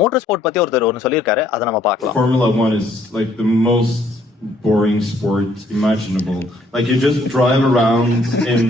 Motor sport பத்தி ஒருத்தர் ஒன்னு சொல்லியிருக்காரு, அதை நம்ம பார்க்கலாம். Formula 1 is like the most boring sport imaginable. Like you just drive around in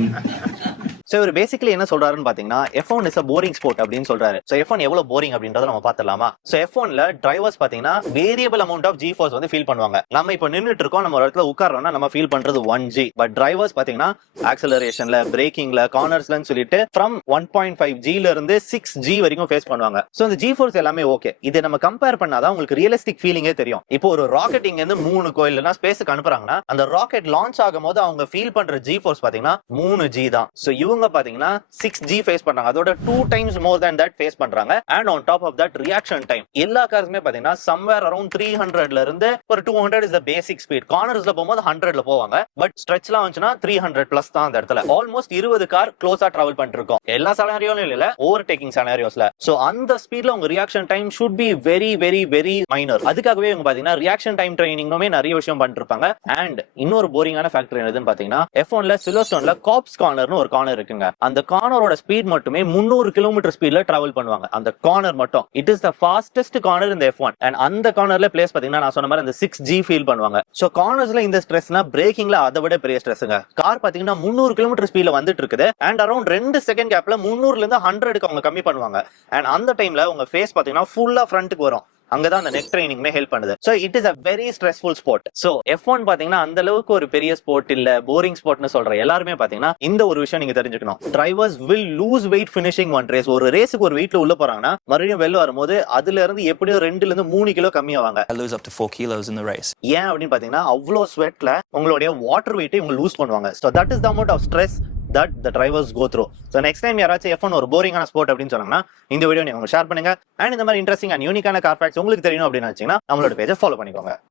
so இவர் பேசிக்கலி என்ன சொல்றாருன்னு பாத்தீங்கன்னா F1 is a boring sport அப்படின்னு சொல்றாரு. சோ F1 எவ்வளவு போரிங் அப்படின்றத நம்ம பாத்துடலாமா? சோ F1ல டிரைவர்ஸ் பாத்தீங்கன்னா variable amount of G force வந்து ஃபீல் பண்ணுவாங்க. நம்ம இப்போ நின்னுட்டு இருக்கோம், நம்ம ஒரு இடத்துல உட்கார்றோம்னா நம்ம ஃபீல் பண்றது 1G. பட் டிரைவர்ஸ் பாத்தீங்கன்னா ஆக்சலரேஷன்ல, பிரேக்கிங்ல, கார்னர்ஸ்லன்னு சொல்லிட்டு ஃப்ரம் 1.5G ல இருந்து 6G வரைக்கும் ஃபேஸ் பண்ணுவாங்க. சோ இந்த G ஃபோர்ஸ் எல்லாமே ஓகே. இதை நம்ம கம்பேர் பண்ணாதான் உங்களுக்கு ரியலிஸ்டிக் ஃபீலிங்கே தெரியும். இப்போ ஒரு ராக்கெட் இங்க இருந்து 3 கோயில்னா ஸ்பேஸ்க்கு அனுப்புறாங்கன்னா அந்த ராக்கெட் லான்ச் ஆகும்போது அவங்க ஃபீல் பண்ற G ஃபோர்ஸ் பாத்தீங்கன்னா 3G தான். சோ இவங்க பாத்தீங்கன்னா 6G ஃபேஸ் பண்றாங்க. அதோட 2 times more than that face பண்றாங்க. and on top of that reaction time எல்லா கார்ஸ்மே பாத்தீங்கன்னா somewhere around 300ல இருந்து ஒரு 200 is the basic speed. கார்னர்ஸ்ல போகும்போது 100ல போவாங்க. பட் ஸ்ட்ரெச்லாம் வந்துச்சுனா 300 plus தான் அந்த இடத்துல. ஆல்மோஸ்ட் 20 கார் க்ளோஸா டிராவல் பண்ணிட்டு இருக்கோம். எல்லா சினாரியோலயும் இல்ல, ஓவர்டேக்கிங் சினாரியோஸ்ல. சோ அந்த ஸ்பீட்ல உங்க reaction time should be very very very minor. அதுக்காகவே இவங்க பாத்தீங்கன்னா ரியாக்ஷன் டைம் ட்ரைனிங்குமே நிறைய விஷயம் பண்ணிட்டு இருப்பாங்க. and இன்னொரு போரிங்கான ஃபேக்டர் என்னதுன்னு பாத்தீங்கன்னா F1ல சில்வர்ஸ்டோன்ல காப்ஸ் கார்னர்னு ஒரு கார்னர் இருக்குங்க. அந்த கார்னரோட ஸ்பீட் மட்டுமே 300 கிலோமீட்டர் ஸ்பீட்ல டிராவல் பண்ணுவாங்க. அந்த கார்னர் மட்டும் it is the fastest corner இந்த F1. அண்ட் அந்த கார்னர்ல பிளேஸ் பாத்தீங்கன்னா நான் சொன்ன மாதிரி அந்த 6G ஃபீல் பண்ணுவாங்க. சோ கார்னர்ஸ்ல இந்த ஸ்ட்ரெஸ்னா பிரேக்கிங்ல அதை விட பெரிய ஸ்ட்ரெஸ்ங்க. கார் பாத்தீங்கன்னா 300 கிலோமீட்டர் ஸ்பீட்ல வந்துட்டு இருக்குது. அண்ட் அரௌண்ட் 2 செகண்ட் கேப்ல 300ல இருந்து 100க்கு அவங்க கம்மி பண்ணுவாங்க. அண்ட் அந்த டைம்ல உங்க ஃபேஸ் பாத்தீங்கன்னா ஃபுல்லா ஃப்ரண்ட்டுக்கு வரும். அங்கதான் அந்த நெக் ட்ரைனிங்மே ஹெல்ப் பண்ணுது. So it is a very stressful sport. So F1 பாத்தீங்கன்னா அந்த அளவுக்கு ஒரு பெரிய ஸ்போர்ட் இல்ல, போரிங் ஸ்போர்ட்னு சொல்ற எல்லாருமே பாத்தீங்கன்னா இந்த ஒரு விஷயம் நீங்க தெரிஞ்சுக்கணும். Drivers will lose weight finishing one race. ஒரு ரேஸுக்கு ஒரு வெயிட்ல உள்ள போறாங்கன்னா மறுபடியும் வெளில வரும்போது அதுல இருந்து எப்படியோ 2ல இருந்து 3 kilo கம்மியாவாங்க. I lose up to 4 kilos in the race. ஏன் அப்படின்னு பாத்தீங்கன்னா அவ்வளோ ஸ்வெட்ல உங்களுடைய வாட்டர் வெயிட்டை இவங்க லூஸ் பண்ணுவாங்க. So that is the amount of stress that the drivers go through. So next time யாராச்சும் F1 ஒரு போரிங்கான ஸ்போர்ட் அப்படின்னு சொன்னாங்கன்னா இந்த வீடியோ நீங்க ஷேர் பண்ணுங்க. அண்ட் இந்த மாதிரி இன்ட்ரெஸ்டிங் அண்ட் யூனிக்கான கார் ஃபேக்ட்ஸ் உங்களுக்கு தெரியணும் அப்படின்னு நினைச்சீங்கன்னா நம்மளோட பேஜை ஃபாலோ பண்ணிக்கோங்க.